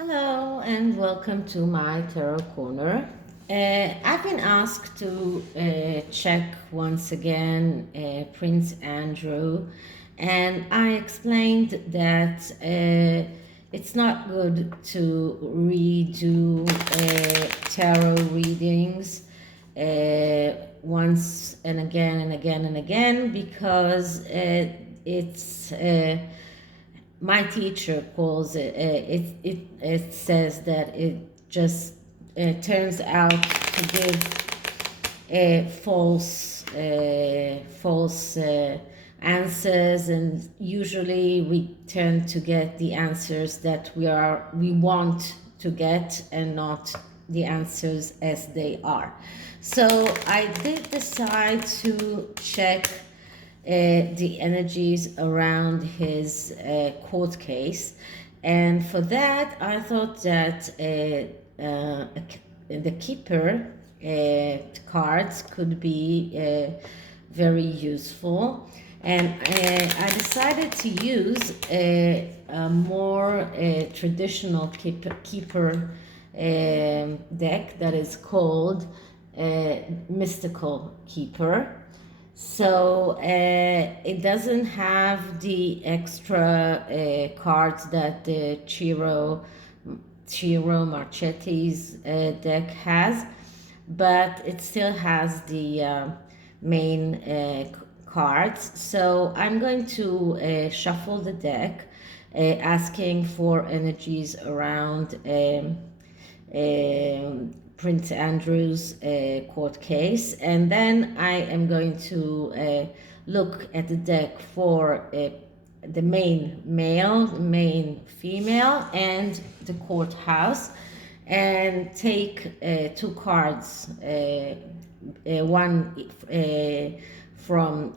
Hello and welcome to my tarot corner. I've been asked to check once again Prince Andrew, and I explained that it's not good to redo tarot readings once and again and again and again because it's my teacher calls it says that it just turns out to give false answers, and usually we tend to get the answers that we want to get and not the answers as they are. So I did decide to check the energies around his court case, and for that I thought that the Kipper cards could be very useful, and I decided to use a more traditional Kipper deck that is called Mystical Kipper. So it doesn't have the extra cards that the Ciro Marchetti's deck has, but it still has the main cards. So I'm going to shuffle the deck, asking for energies around Prince Andrew's court case, and then I am going to look at the deck for the main male, the main female, and the courthouse, and take two cards, one from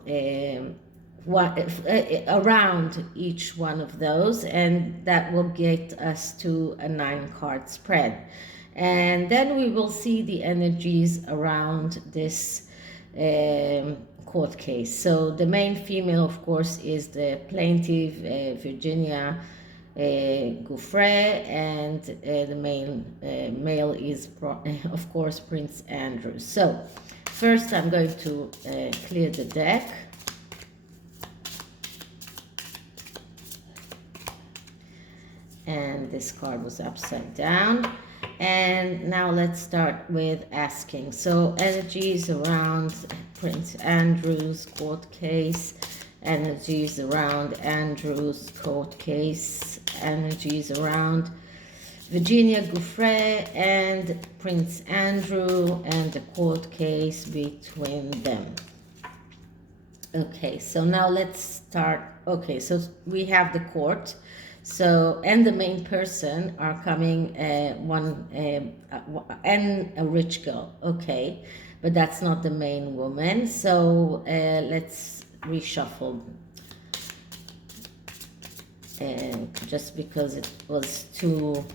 around each one of those, and that will get us to a 9-card spread. And then we will see the energies around this court case. So the main female, of course, is the plaintiff, Virginia Gouffre, and the male is, of course, Prince Andrew. So first I'm going to clear the deck. And this card was upside down. And now let's start with asking. So energies around Prince Andrew's court case, energies around Andrew's court case, energies around Virginia Gouffre and Prince Andrew, and the court case between them. Okay, so now let's start. Okay, so we have the court. So, and the main person are coming, and a rich girl, okay, but that's not the main woman. So let's reshuffle, just because it was too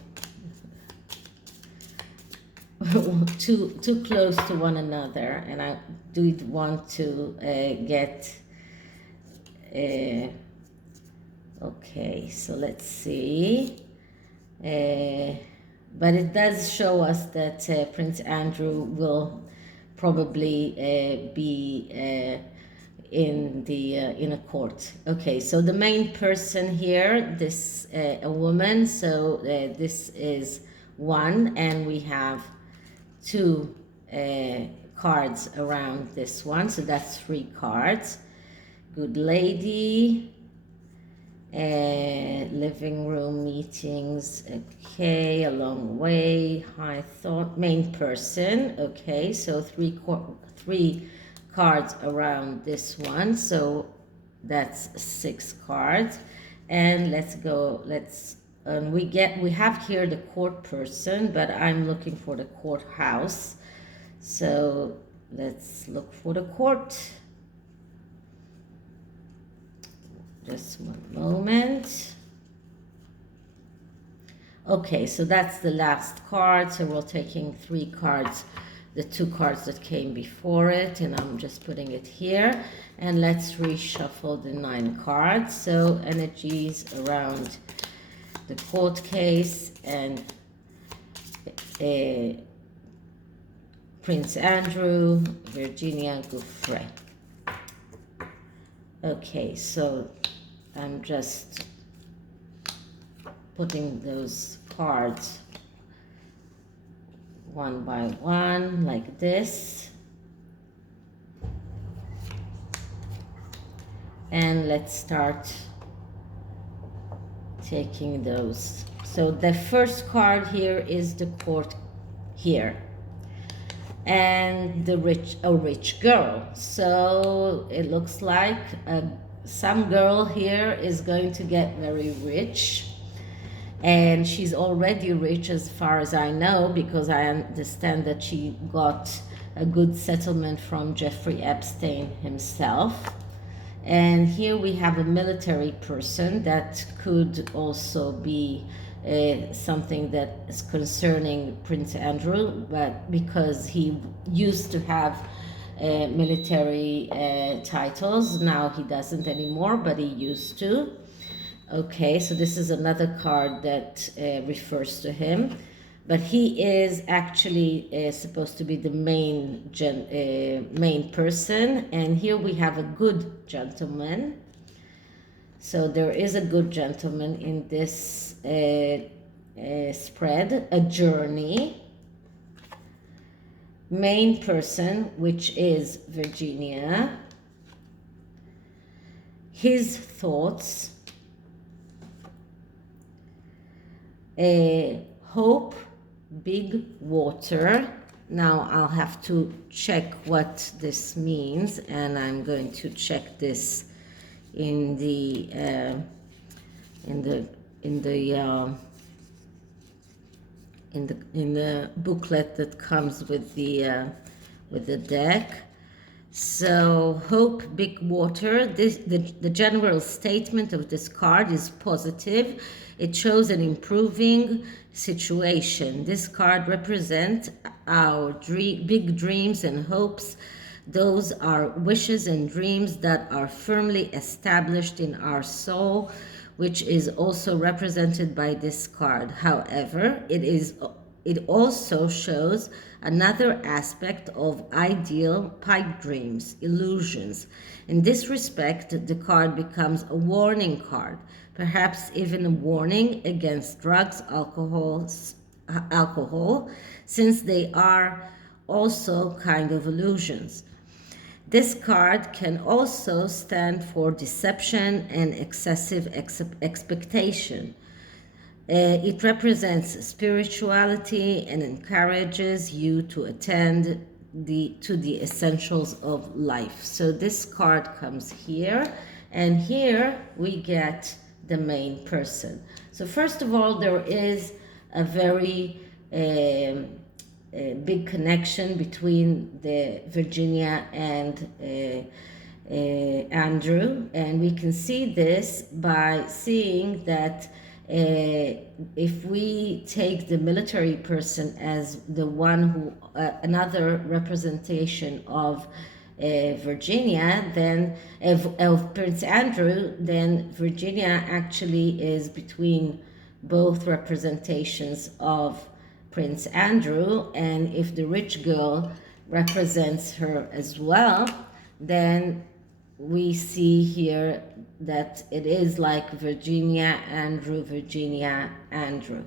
close to one another, and I do want to get. Okay, so let's see. But it does show us that Prince Andrew will probably be in a court. Okay, so the main person here, this a woman. So this is one, and we have two cards around this one. So that's 3 cards. Good lady. Living room meetings, okay, a long way, high thought, main person, okay, so 3 cards around this one, so that's 6 cards. And let's go, we have here the court person, but I'm looking for the courthouse, so let's look for the court. Just one moment. Okay, so that's the last card. So we're taking 3 cards, the 2 cards that came before it, and I'm just putting it here. And let's reshuffle the 9 cards. So energies around the court case, and Prince Andrew, Virginia Giuffre. Okay, so I'm just putting those cards one by one like this. And let's start taking those. So the first card here is the court here, and a rich girl. So it looks like some girl here is going to get very rich, and she's already rich as far as I know, because I understand that she got a good settlement from Jeffrey Epstein himself. And here we have a military person that could also be something that is concerning Prince Andrew, but because he used to have military titles, now he doesn't anymore, but he used to. Okay, so this is another card that refers to him, but he is actually supposed to be the main person. And here we have a good gentleman. So there is a good gentleman in this spread, a journey. Main person, which is Virginia. His thoughts. Hope, big water. Now I'll have to check what this means, and I'm going to check this in the booklet that comes with the deck. So hope, big water. The general statement of this card is positive. It shows an improving situation. This card represents our big dreams and hopes. Those are wishes and dreams that are firmly established in our soul, which is also represented by this card. However, it also shows another aspect of ideal pipe dreams, illusions. In this respect, the card becomes a warning card, perhaps even a warning against drugs, alcohol, since they are also kind of illusions. This card can also stand for deception and excessive expectation. It represents spirituality and encourages you to attend to the essentials of life. So this card comes here, and here we get the main person. So first of all, there is a very big connection between the Virginia and Andrew, and we can see this by seeing that if we take the military person as the one who another representation of Virginia, then of Prince Andrew, then Virginia actually is between both representations of Prince Andrew. And if the rich girl represents her as well, then we see here that it is like Virginia, Andrew, Virginia, Andrew.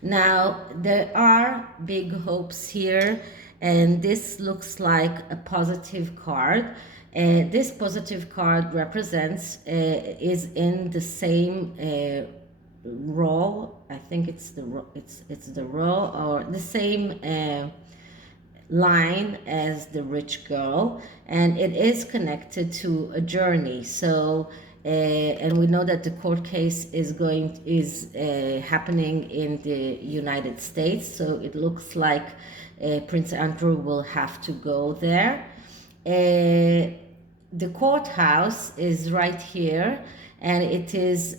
Now, there are big hopes here, and this looks like a positive card. This positive card represents, is in the same row. I think it's the row, or the same line as the rich girl, and it is connected to a journey. So and we know that the court case is happening in the United States, so it looks like Prince Andrew will have to go there. The courthouse is right here, and it is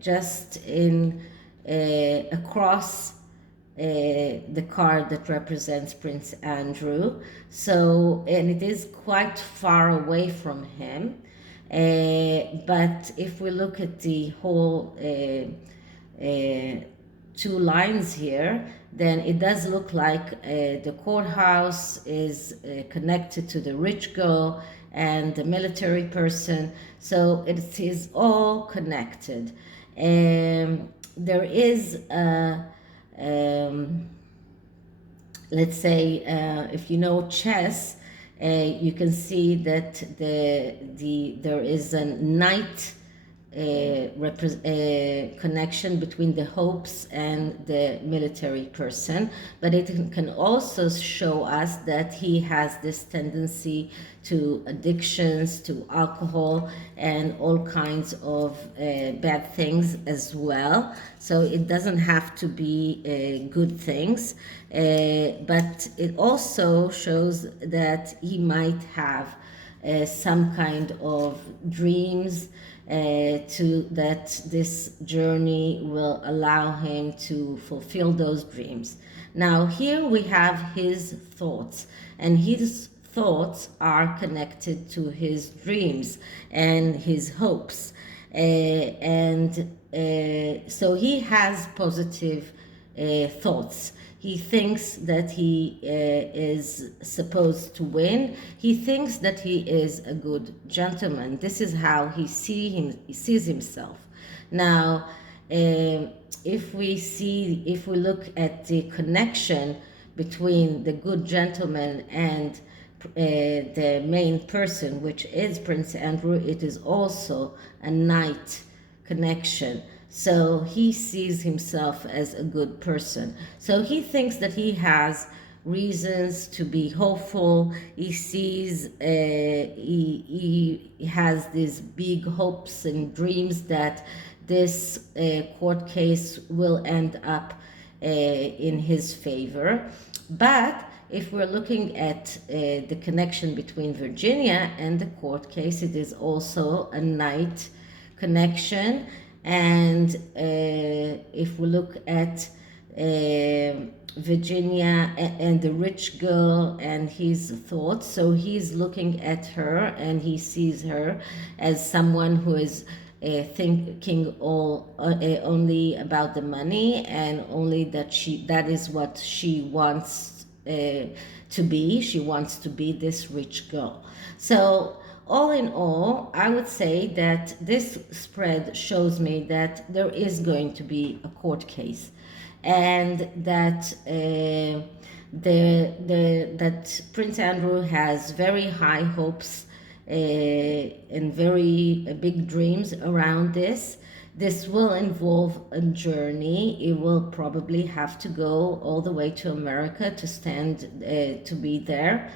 just in across the card that represents Prince Andrew. So, and it is quite far away from him. But if we look at the whole two lines here, then it does look like the courthouse is connected to the rich girl and the military person. So it is all connected. There is a, let's say, if you know chess, you can see that there is a knight connection between the hopes and the military person, but it can also show us that he has this tendency to addictions, to alcohol, and all kinds of bad things as well. So it doesn't have to be good things, but it also shows that he might have some kind of dreams to that this journey will allow him to fulfill those dreams. Now here we have his thoughts, and his thoughts are connected to his dreams and his hopes, so he has positive thoughts. He thinks that he is supposed to win. He thinks that he is a good gentleman. This is how he sees himself. Now, if we look at the connection between the good gentleman and the main person, which is Prince Andrew, it is also a knight connection. So he sees himself as a good person. So he thinks that he has reasons to be hopeful. He sees, he has these big hopes and dreams that this court case will end up in his favor. But if we're looking at the connection between Virginia and the court case, it is also a knight connection. And if we look at Virginia and the rich girl and his thoughts, so he's looking at her and he sees her as someone who is thinking only about the money, and only that is what she wants to be. She wants to be this rich girl. So all in all, I would say that this spread shows me that there is going to be a court case, and that that Prince Andrew has very high hopes and very big dreams around this. This will involve a journey. It will probably have to go all the way to America to to be there.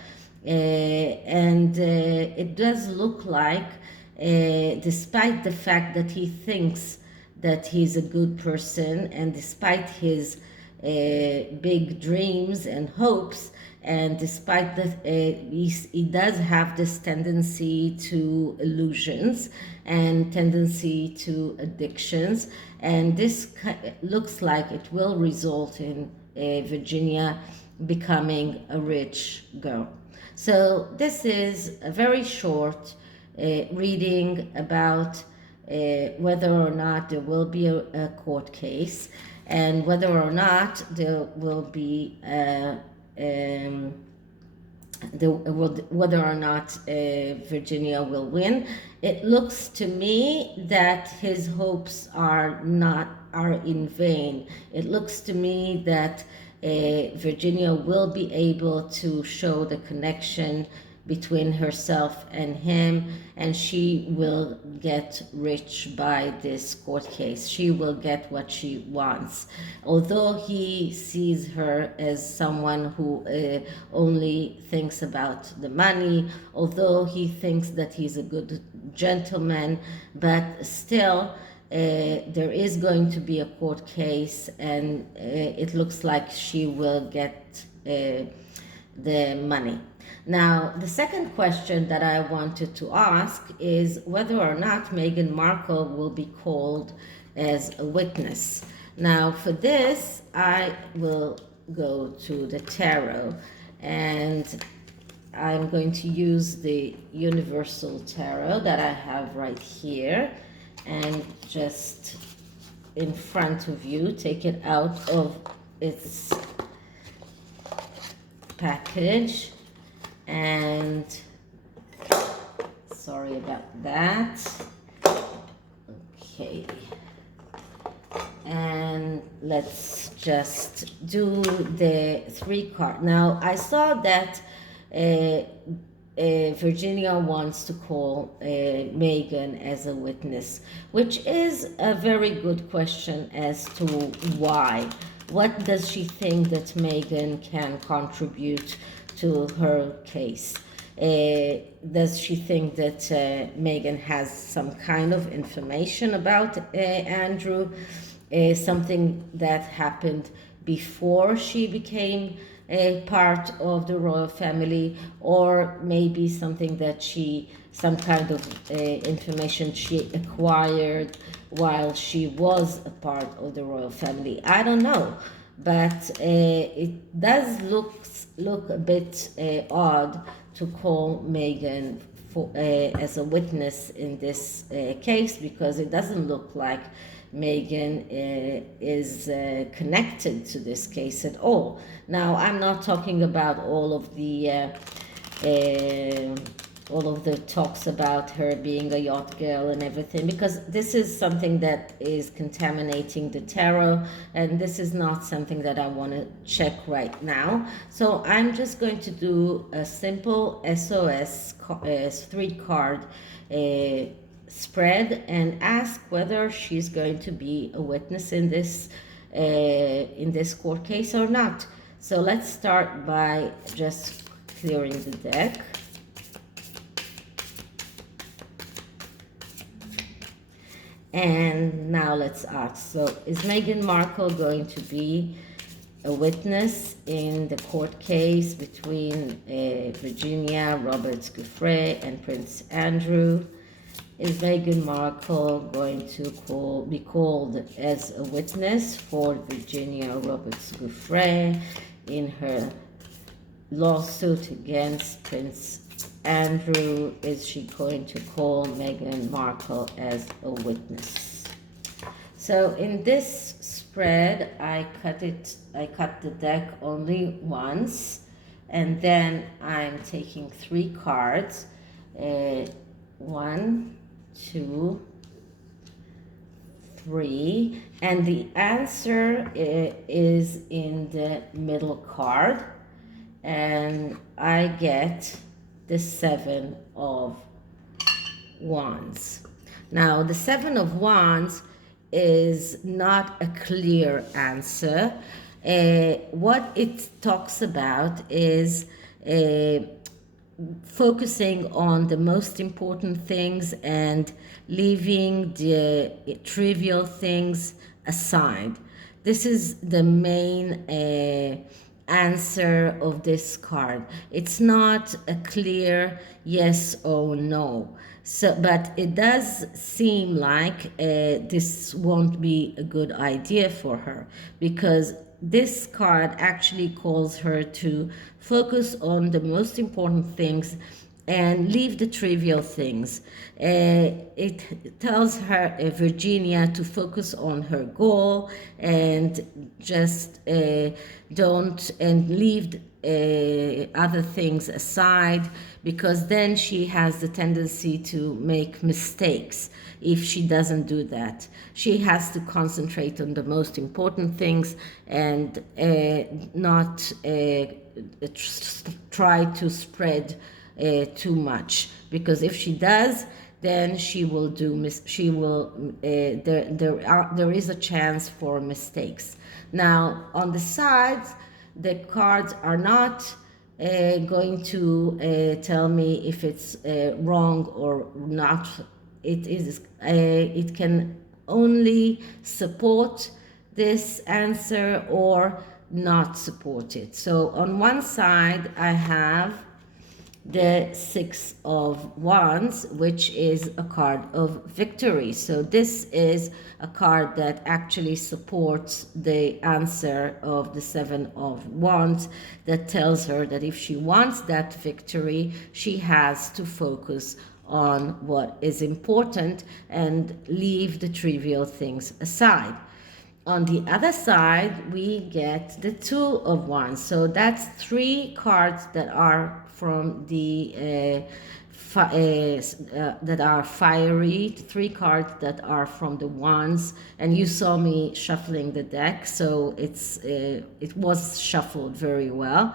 It does look like, despite the fact that he thinks that he's a good person, and despite his big dreams and hopes, and despite that he does have this tendency to illusions and tendency to addictions, and this looks like it will result in Virginia becoming a rich girl. So this is a very short reading about whether or not there will be a court case, and whether or not there will be whether or not Virginia will win. It looks to me that his hopes are in vain. It looks to me that Virginia will be able to show the connection between herself and him, and she will get rich by this court case. She will get what she wants. Although he sees her as someone who only thinks about the money, although he thinks that he's a good gentleman, but still there is going to be a court case, and it looks like she will get the money. Now, the second question that I wanted to ask is whether or not Meghan Markle will be called as a witness. Now, for this, I will go to the tarot, and I'm going to use the Universal Tarot that I have right here, and just in front of you. Take it out of its package. And sorry about that. Okay. And let's just do the 3 card. Now, I saw that Virginia wants to call Meghan as a witness, which is a very good question as to why. What does she think that Meghan can contribute to her case? Does she think that Meghan has some kind of information about Andrew? Something that happened before she became a part of the royal family, or maybe something that some kind of information she acquired while she was a part of the royal family. I don't know, but it does look a bit odd to call Meghan as a witness in this case, because it doesn't look like Meghan is connected to this case at all. Now, I'm not talking about all of the talks about her being a yacht girl and everything, because this is something that is contaminating the tarot, and this is not something that I want to check right now. So I'm just going to do a simple SOS 3-card spread and ask whether she's going to be a witness in this court case or not. So let's start by just clearing the deck. And now let's ask, so is Meghan Markle going to be a witness in the court case between Virginia Roberts-Giuffre and Prince Andrew? Is Meghan Markle going to be called as a witness for Virginia Roberts-Giuffre in her lawsuit against Prince Andrew? Is she going to call Meghan Markle as a witness? So in this spread, I cut the deck only once, and then I'm taking 3 cards. 1, 2, 3, and the answer is in the middle card, and I get the 7 of Wands. Now, the 7 of Wands is not a clear answer. What it talks about is focusing on the most important things and leaving the trivial things aside. This is the main answer of this card. It's not a clear yes or no. So, but it does seem like this won't be a good idea for her, because this card actually calls her to focus on the most important things and leave the trivial things. It tells her, Virginia, to focus on her goal and just don't leave other things aside, because then she has the tendency to make mistakes if she doesn't do that. She has to concentrate on the most important things and not try to spread too much, because if she does, then she will there is a chance for mistakes. Now, on the sides, the cards are not going to tell me if it's wrong or not. It can only support this answer or not support it. So on one side, I have the 6 of Wands, which is a card of victory. So this is a card that actually supports the answer of the 7 of Wands, that tells her that if she wants that victory, she has to focus on what is important and leave the trivial things aside. On the other side, we get the Two of Wands. So that's three cards that are from the that are fiery, three cards that are from the Wands. And you saw me shuffling the deck, so it was shuffled very well.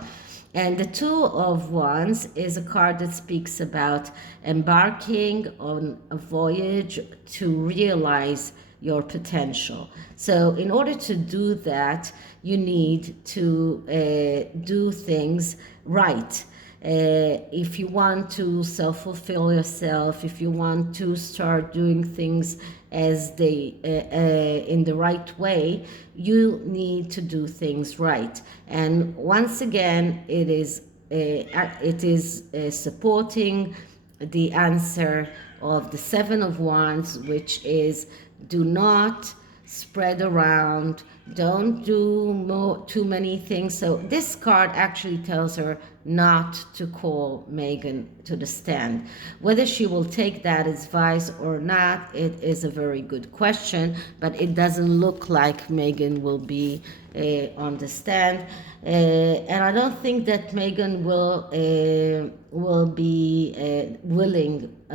And the Two of Wands is a card that speaks about embarking on a voyage to realize your potential. So in order to do that, you need to do things right. If you want to self-fulfill yourself, if you want to start doing things as they in the right way, you need to do things right. And once again, it is supporting the answer of the Seven of Wands, which is do not spread around, don't do too many things. So this card actually tells her not to call Meghan to the stand. Whether she will take that advice or not, it is a very good question, but it doesn't look like Meghan will be on the stand. And I don't think that Meghan will be a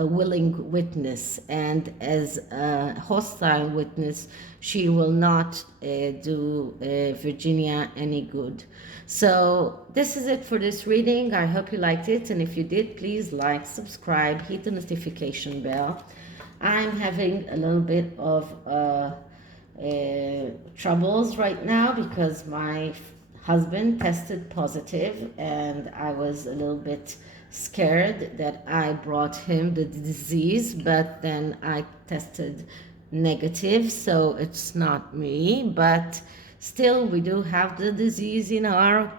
willing witness, and as a hostile witness, she will not do Virginia any good. So this is it for this reading. I hope you liked it, and if you did, please like, subscribe, hit the notification bell. I'm having a little bit of troubles right now because my husband tested positive, and I was a little bit scared that I brought him the disease, but then I tested negative, so it's not me. But still, we do have the disease in our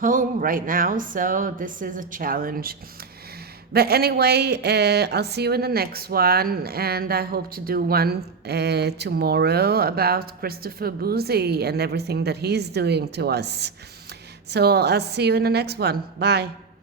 home right now, so this is a challenge. But anyway, I'll see you in the next one, and I hope to do one tomorrow about Christopher Boozy and everything that he's doing to us. So I'll see you in the next one. Bye.